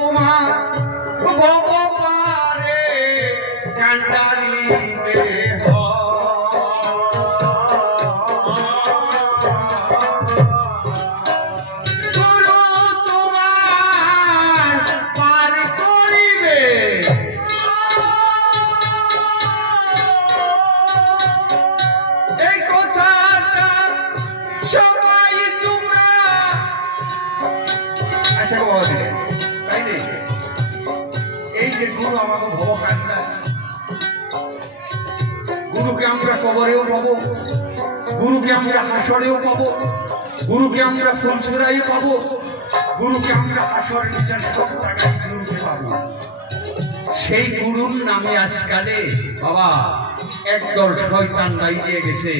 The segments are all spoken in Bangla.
তোমার ভবপারে কান্ডারিতে গুরু আমাকে ভব কান্ডা গুরুকে আমরা কবরেও পাবো, গুরুকে আমরা হাসরেও পাবো, গুরুকে আমরা ফুলছড়াই পাবো, গুরুকে আমরা হাসর বিচার সব জায়গায় গুরুকে পাবো। সেই গুরুর নামে আজকালে বাবা একদল শয়তান লাগিয়ে গেছে,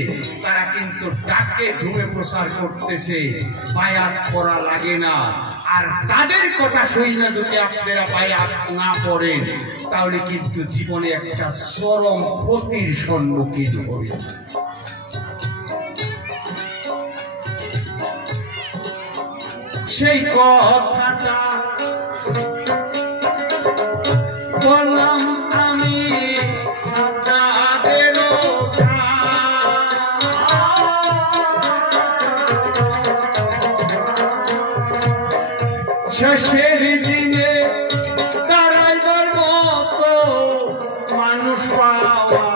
তারা কিন্তু ডাকে ধুমে প্রচার করতেছে, বায়াত করা লাগে না। আর তাদের কথা শুই না যদি আপনারা বায়াত না করেন তাহলে কিন্তু জীবনে একটা চরম ক্ষতির সম্মুখীন হবে। সেই কথাটা বললাম আমি আপনাদের শেষের দিনে দাঁড়াইবার মতো মানুষ পাওয়া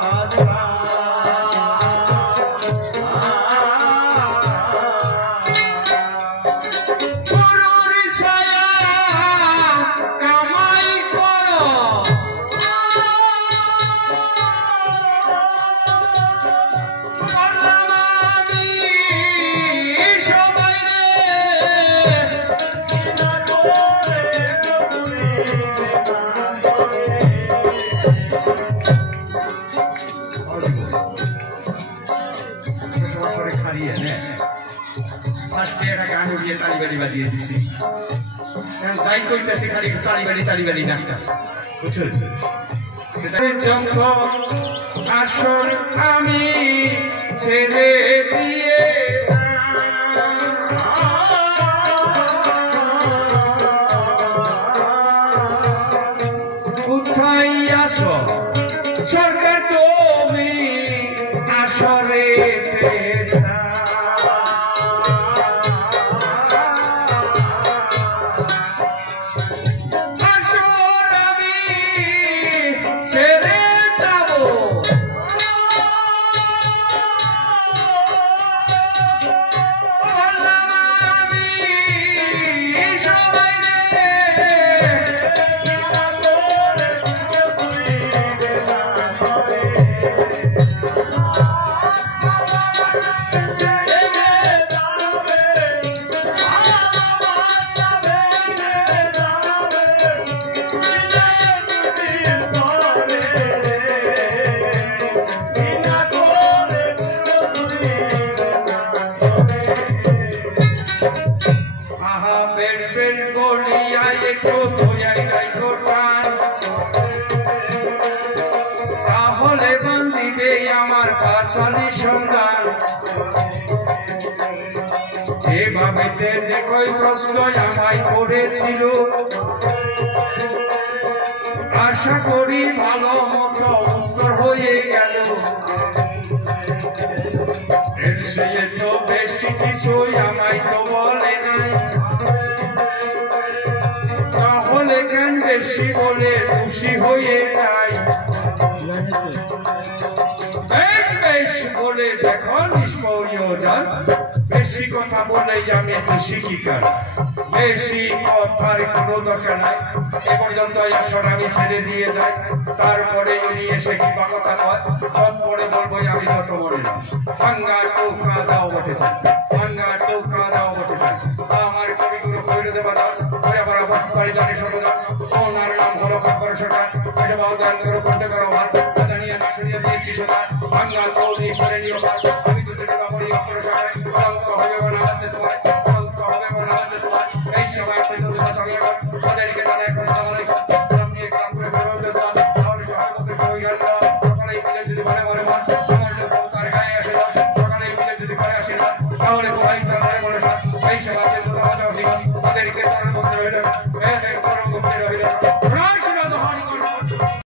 তালিবাড়ি বাজিয়ে দিছি, যাই কইতেছি খালি তালিবাড়ি তালিবাড়ি ডাকতেছে, বুঝছেন? আসল আমি ছেড়ে দিয়ে কোথায় আসো সরকার তুমি আসরে যেভাবে যে কই প্রশ্ন আমায় করেছিল আশা করি ভালো মতো উত্তর হয়ে গেল। এর সে তো বেশি কিছুই আমায় তো বলে নাই, তাহলে কেন বেশি বলে খুশি হয়ে যায়? বেশ বেশ বলে দেখো নিষ্প্রয়োজন, বেশি কথা বলে আমি খুশি কি কার? বেশি কথার কোনো দরকার নাই। এ পর্যন্ত আসর আমি ছেড়ে দিয়ে যাই, তারপরে উনি এসে কি বা কথা কয় পরে বলবো আমি যত মনে না। ভাঙ্গা টৌকা দাও বটে চাই, ভাঙ্গা টৌকা দাও বটে চাই। আমার কবিগুরু কইল দেবাদান করে আবার বাড়ি জানি সর্বদান, ওনার নাম হলো পাকর সরকার। এসে বাউদান করে করতে করো ভার জানিয়ে না শুনিয়ে দিয়েছি সরকার। ভাঙ্গা কৌদি করে নিও ভার, আমি যদি দেবা পড়ি অপর সরকার কলঙ্ক হবে